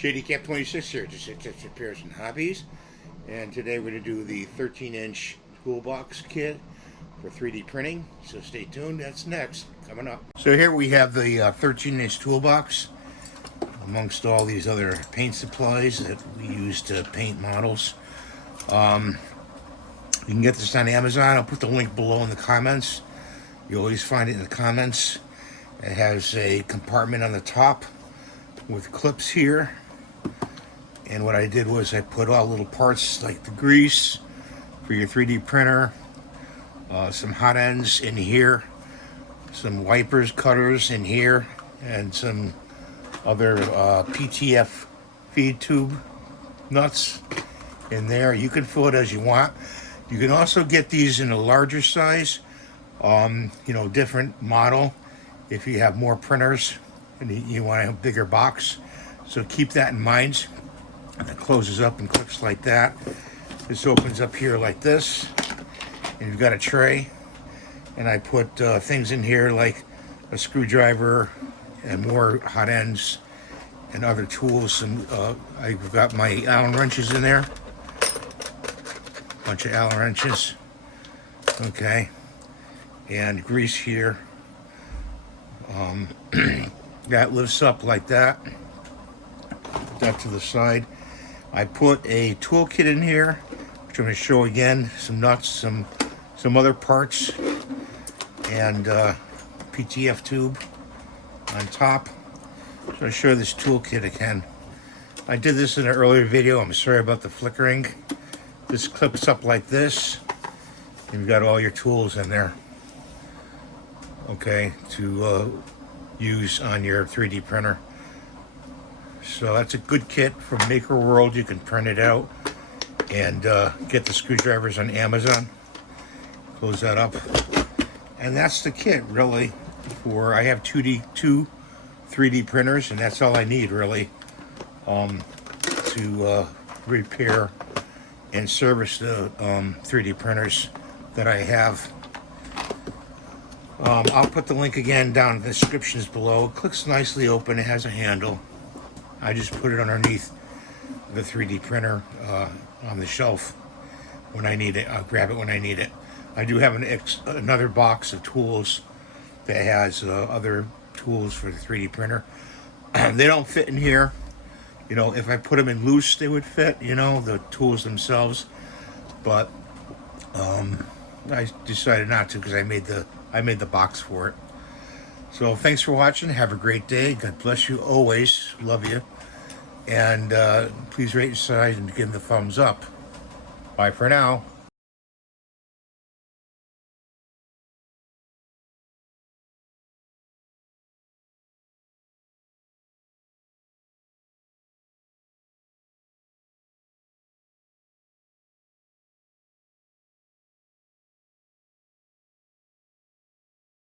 JD Cap 26 here, just repairs and hobbies, and today we're going to do the 13-inch toolbox kit for 3D printing, so stay tuned, that's next, coming up. So here we have the 13-inch toolbox, amongst all these other paint supplies that we use to paint models. You can get this on Amazon. I'll put the link below in the comments. You always find it in the comments. It has a compartment on the top with clips here. And what I did was I put all little parts like the grease for your 3D printer, some hot ends in here, some wipers, cutters in here, and some other PTF feed tube nuts in there. You can fill it as you want. You can also get these in a larger size, different model if you have more printers and you want a bigger box. So keep that in mind. And it closes up and clicks like that. This opens up here like this, and you've got a tray. And I put things in here like a screwdriver and more hot ends and other tools. And I've got my Allen wrenches in there. Bunch of Allen wrenches. Okay. And grease here. That lifts up like that. Put that to the side. I put a toolkit in here, which I'm going to show again. Some nuts, some other parts, and PTF tube on top. So I'll show this toolkit again. I did this in an earlier video. I'm sorry about the flickering. This clips up like this. You've got all your tools in there. Okay, to use on your 3D printer. So that's a good kit from Maker World. You can print it out and get the screwdrivers on Amazon. Close that up. And that's the kit, really. I have two 3D printers, and that's all I need, really, to repair and service the 3D printers that I have. I'll put the link again down in the descriptions below. It clicks nicely open. It has a handle. I just put it underneath the 3D printer on the shelf when I need it. I'll grab it when I need it. I do have another box of tools that has other tools for the 3D printer. They don't fit in here. If I put them in loose, they would fit, the tools themselves. But I decided not to because I made the box for it. So thanks for watching. Have a great day. God bless you always. Love you. And please rate, subscribe, and give the thumbs up. Bye for now.